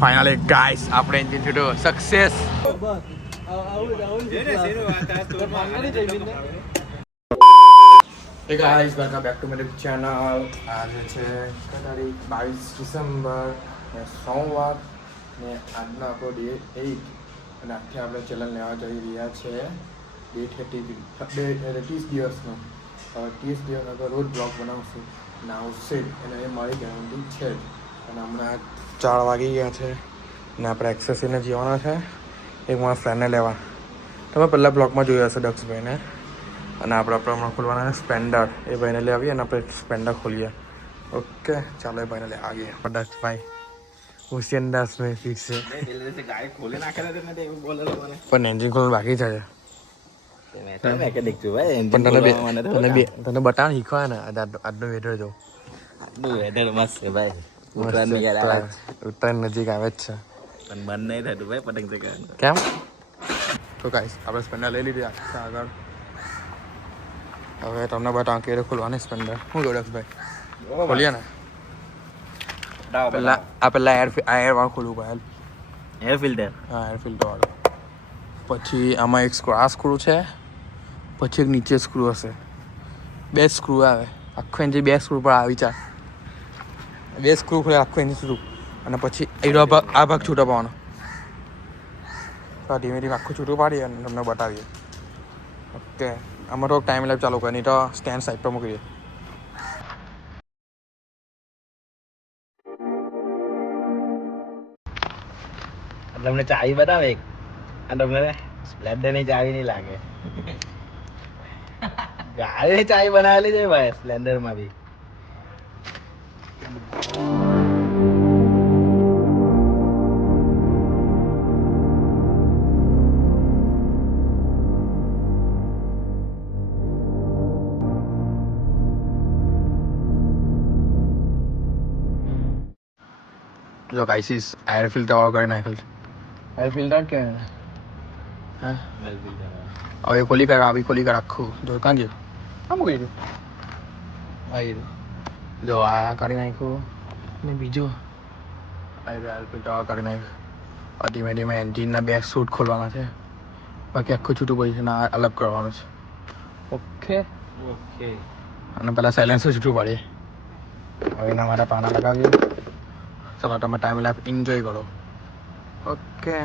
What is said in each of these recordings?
Finally guys આપણે engine છૂટ્યું success. Hey guys, welcome back to my YouTube channel. આજે છે તારીખ 22 ડિસેમ્બર ને સોમવાર ને આજનો આપણો ડે 8 અને આજથી આપણે ચલણ લેવા જઈ રહ્યા છે ડે 30 દિવસનો. 30 દિવસ આગળ રોજ બ્લોગ બનાવશું ને આવશે એને એ મારી ગેરંટી છે જ. અને હમણાં 4 વાગી ગયા છે ને આપણે એક્સરસાઇઝને જવાના છે એક મારા ફ્રેન્ડને લેવા. તમે પહેલાં બ્લોગમાં જોયા હશે દક્ષભાઈને. અને આપણે હમણાં ખોલવાના સ્પેન્ડર એ ભાઈને લઈ આવીએ અને આપણે સ્પેન્ડર ખોલીએ. ઓકે ચાલો એ ભાઈને લઈ આવીએ. દક્ષભાઈ હુસેન દાસ મેં ફિક્સ છે પણ એન્જિન ખોલવાનું બાકી છે. તને બતાવ શીખવા ને આજનો વેધર જો મસ્ત છે ભાઈ. ઉત્તરાયણ નજીક આવે જ છે પણ બંધ નહીં થતું ભાઈ પતંગ ચગાવવાનું. કેમ? તો ગાઈસ આપણે સ્પેન્ડર લઈ લીધી આગળ. હવે તમને બતાવો કેરે ખોલવાની સ્પેન્ડર. શું કહું દક્ષભાઈ ખોલીએ ને પેલા એર વાળું ખોલવું પડે. Air filter. હા એર ફિલ્ટર વાળું. પછી આમાં એક સ્ક્રૂ આ સ્ક્રૂ છે પછી એક નીચે સ્ક્રૂ હશે. 2 સ્ક્રૂ આવે આખું એન્જિન 2 સ્ક્રૂ પર આવી ચાર 2 સ્ક્રૂ ખોલે આખું એન્જિન સ્ક્રૂ અને પછી આ ભાગ છૂટો પાવાનો. તો ધીમે ધીમે આખું છૂટું પાડીએ અને તમને બતાવીએ. ઓકે આમાં તો ટાઈમ લાઈફ ચાલુ કરે નહીં તો સ્ટેન્ડ સાઈડ પર મૂકી દે. તમને ચાવી બતાવે એક તમને સ્પ્લેન્ડર ની ચાવી નહીં લાગે. ગાડી ચાવી બનાવેલી છે ભાઈ સ્પ્લેન્ડર માં બી. જો ગાઈસીસ એર ફિલ્ટર વાળો કરી નાખેલ. એર ફિલ્ટર કે હા હવે ખોલી કર આવી ખોલી કર આખું જો કાં ગયું આમ મૂકી દીધું. આવી જો આ કરી નાખ્યું ને બીજું એર ફિલ્ટર કરી નાખ્યું. ધીમે ધીમે એન્જિનના 2 શૂટ ખોલવાના છે બાકી આખું છૂટું પડી છે ને અલગ કરવાનું છે. ઓકે ઓકે અને પહેલાં સાયલેન્સર છૂટું પાડીએ. હવે એના માટે પાના લગાવીએ. ચલો તમે ટાઈમ લાઈફ એન્જોય કરો. ઓકે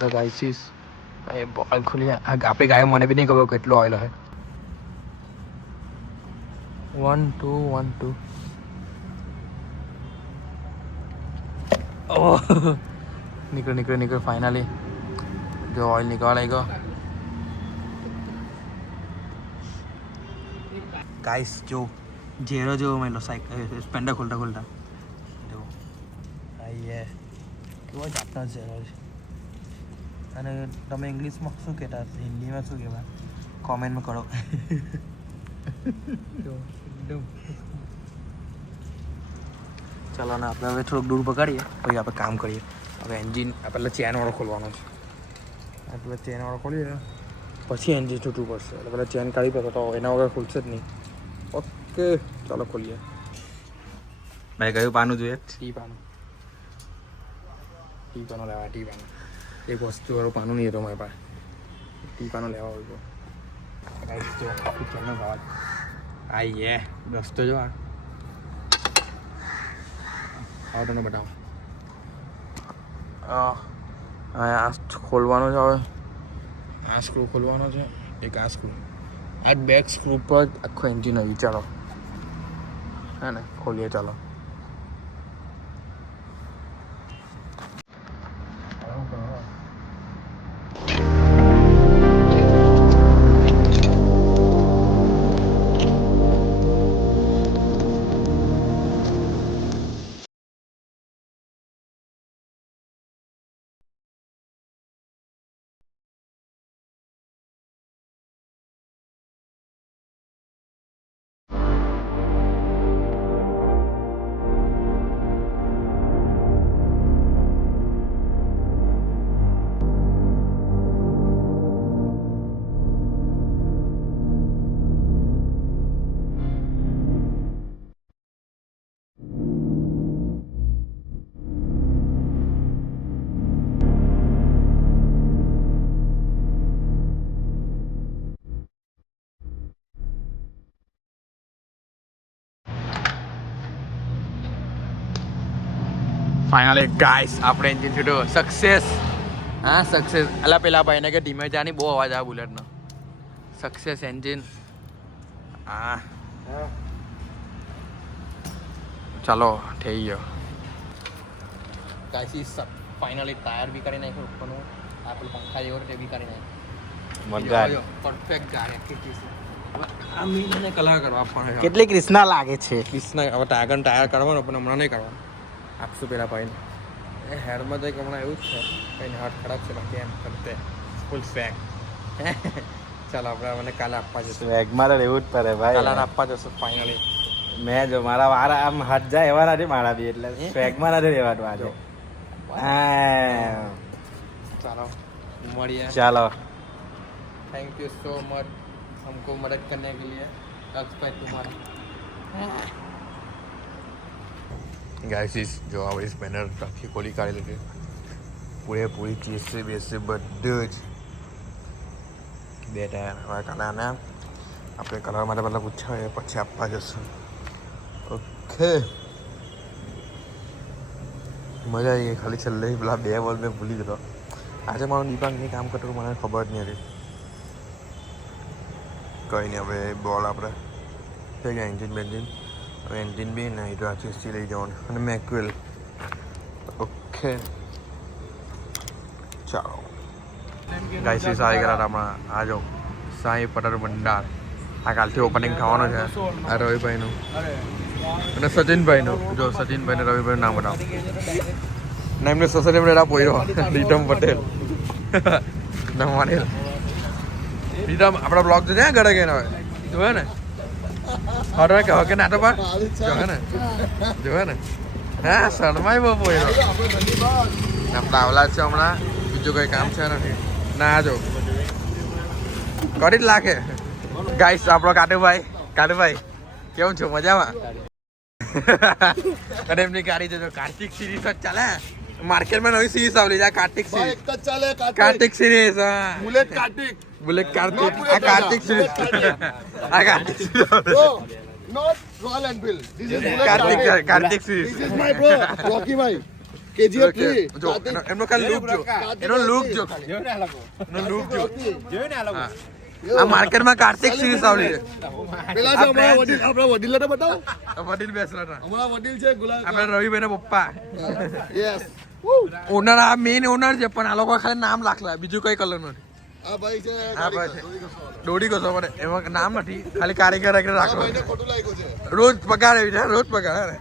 તો ગાઈસીસ એ બોલ ખુલી આપણી ગાય મને બી નહીં ખબર કેટલો ઓઇલ હોય. 1 2 1 2 ઓહ નીકળ ફાઇનલી જો ઓઇલ નીકળવા લાગ્યો. ગાઈસ જો ઝેરો જો મેલો સાયકલ સ્પેન્ડર ખોલતા જો આઈએ કેવો જાતનો ઝેરો છે. અને તમે ઇંગ્લિશમાં શું કહેતા હશે હિન્દીમાં શું કહેવાય કોમેન્ટમાં કરો. ચાલો ને આપણે હવે થોડુંક દૂર પકડીએ પછી આપણે કામ કરીએ. હવે એન્જિન પહેલાં ચેનવાળો ખોલવાનો છે. આપણે ચેનવાળો ખોલીએ પછી એન્જિન છૂટવું પડશે એટલે પહેલાં ચેન કાઢી પડે તો એના વગર ખુલશે જ નહીં. ઓકે ચાલો ખોલીએ. ભાઈ કયું પાનું જોઈએ? ટી પાનું લેવા. ટી પાનું એક વસ્તુ વાળું પાનું નહીં હતો મારી પાસે. ટી પાનું લેવા હોય તો ગાઈસ જો કિચનનો ભાવ આ યે દોસ્તો જો આ તમને બતાવો આ ખોલવાનો છે હવે આ સ્ક્રૂ ખોલવાનો છે એક આ સ્ક્રૂ આ બેક સ્ક્રૂ પર આખું એન્જિન આવી ચાલો હે ને ખોલીએ ચાલો ફાઇનલી ગાઈસ આપણે એન્જિન છૂટ્યો સક્સેસ હા સક્સેસ અલા પેલા ભાઈને કે ધીમે જાની બહુ અવાજ આવે બુલેટનો સક્સેસ એન્જિન હા ચાલો થઈ ગયો ગાઈસ ફાઇનલી ટાયર બી કરી નાખ્યું ઉપરનું આ પેલું પંખા જેવો તે બી કરી નાખ્યું પરફેક્ટ ગાડી આખી ચીઝ આ મીને કલર કરવા પણ કેટલી ક્રિષ્ના લાગે છે ક્રિષ્ના હવે ટાયર કરવાનો પણ હમણાં નહીં કરવાનો આપશું પેલા ભાઈને એ હેડમાં તો હમણાં એવું જ છે કંઈ હાથ ખરાબ છે બાકી એમ કરતે ફૂલ સ્વેગ ચાલો આપણે મને કાલે આપવા જશું સ્વેગમાં તો રહેવું જ પડે ભાઈ કાલે આપવા જશું ફાઇનલી મેં જો મારા વારા આમ હાથ જાય એવા નથી મારા બી એટલે સ્વેગમાં નથી રહેવાનું આજે ચાલો મળીએ ચાલો थैंक यू सो मच हमको मदद करने के लिए अक्सर तुम्हारा गाइस इस जो अब इस बैनर काफ़ी खोली काढ़ी लगे પૂરી ચીઝ છે બેસે બધું જ બે ટાયર હવે કાલે આપણે કલર માટે પહેલાં પૂછાવીએ પછી આપવા જશું ઓકે મજા આવી ગઈ ખાલી છેલ્લે પેલા 2 બોલ મેં ભૂલી ગયો આજે મારું દીપાંકની કામ કરતું મને ખબર જ નહીં હતી કંઈ નહીં હવે બોલ આપણે થઈ ગયા એન્જિન બેન્જિન હવે એન્જિન બી ને હાઇડ્રોસિસથી લઈ જવાનું અને મેક્યુઅલ ઓકે ચાલો ગાઈસીસ આવી ગયા હમણાં આ જો સાંઈ પટેલ ભંડાર આ કાલથી ઓપનિંગ થવાનું છે આ રવિભાઈનું અને સચિનભાઈનું જો સચિનભાઈને રવિભાઈનું નામ બનાવો ને એમને સોશિયલ મીડિયા પોયરો રીતમ પટેલ નમાની રીતમ આપણા બ્લોગ તો ત્યાં ગળે ગઈને હવે જોવે ને હવે કહો કે નાટો પર જોવે ને હા શર્માય બહુ પોયરો આપણે આવલા છે હમણાં બીજું કંઈ કામ છે નથી ના જો કરી જ લાગે ગાઈસ આપણો કાટુભાઈ કેવું છો મજામાં અને એમની ગાડી જોજો કાર્તિક સિરીઝ જ ચાલે માર્કેટમાં નવી સિરીઝ આવેલી છે Kartik series Kartik series bullet Kartik આ કાર્તિક સિરીઝ આ Kartik series Not Royal Enfield. This is Kartik series This is my bro, Rocky Bhai. KGF 3. જો એમનો ખાલી લુક જો એનો લુક જો ખાલી એનો લુક જો આ માર્કેટમાં કાર્તિક સિરીઝ આવેલી છે પેલા છે અમારા વડીલ આપણા વડીલને બતાવો વડીલ બેસલા અમારા વડીલ છે ગુલાબ આપણે રવિભાઈના પપ્પા યસ ઓનર આ મેઇન ઓનર છે પણ આ લોકો ખાલી નામ લાખલા બીજું કઈ કલર નથી આ ભાઈ છે આ ભાઈ છે દોડી કસો પડે એમાં નામ નથી ખાલી કારીગર રાખો ભાઈને ખોટું લાગ્યું છે રોજ પગાર એવી છે રોજ પગાર હે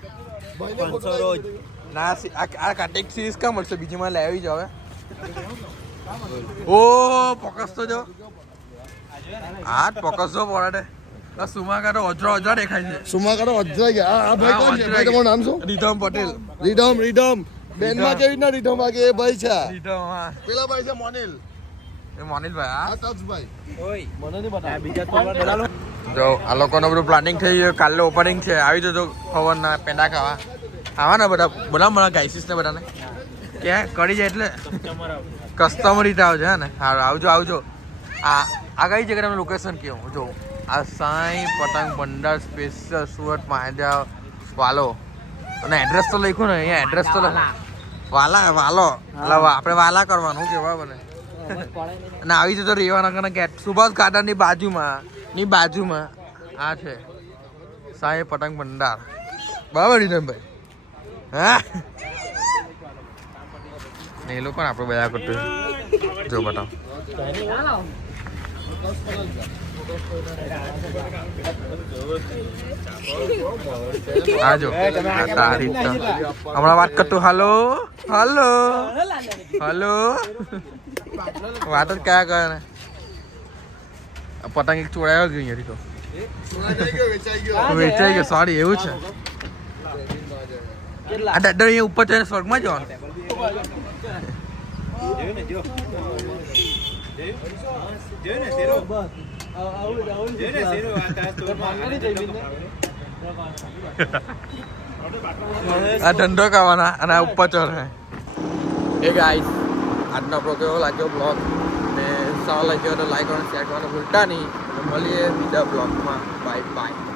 ભાઈને ખોટું રોજ ના આ કાર્તિક સિરીઝ કા મળશે બીજીમાં લેવી જ હવે ઓ ફોકસ તો જો આ ફોકસ તો પડે સુમાકારો અજરો દેખાય છે સુમાકારો અજરાઈ ગયા આ ભાઈ કોણ છે ભાઈ તમારું નામ શું રીધમ પટેલ રીધમ બેનમાં કેવી ના રીધમ વાગે એ ભાઈ છે રીધમ હા પેલા ભાઈ છે મોનિલ એ મોનિલભાઈ આ તક્ષભાઈ ઓય મને નહીં બતા બીજા તો બોલાલો જો આ લોકોનું બધું પ્લાનિંગ થઈ ગયું કાલે ઓપનિંગ છે આવી જજો ખબરના પેંડા ખાવા આવા ને બધા ગાઈસીસ ને બધાને ક્યાં કરી જાય એટલે કસ્ટમર રીતે આવજો હે ને આવજો આ આ કઈ જગ્યાનું લોકેશન કેવું જો આ સાંઈ પતંગ ભંડાર સ્પેશિયલ સુરત મહાજા વાલો અને એડ્રેસ તો લખ્યું ને અહીંયા એડ્રેસ તો વાલો આપણે વાલા કરવાનું કેવા બને અને આવી રીતે રહેવાના કારણ કે સુભાષ ગાર્ડનની બાજુમાં આ છે સાંઈ પતંગ ભંડાર બરાબર રીતમભાઈ હા ને એ લોકો આપણે બધા કરતું જો બતાવ આજો તારીખ હમણાં વાત કરતું હાલો વાત જ કયા કરે ને પતંગ એક ચોરાયો ગયો અહીંયાથી તો વેચાઈ ગયો સોરી એવું છે આ દાદા અહીંયા ઉપર જઈને સ્વર્ગમાં જવાનું આ ધંધો કરવાના અને આ ઉપર ચઢે એ ગાઈસ આજનો આપણો કેવો લાગ્યો બ્લોગ ને સારો લાગ્યો તો લાઈક કરવાનું શેર કરવાનું ભૂલતા નહીં મળીએ બીજા બ્લોગમાં બાય બાય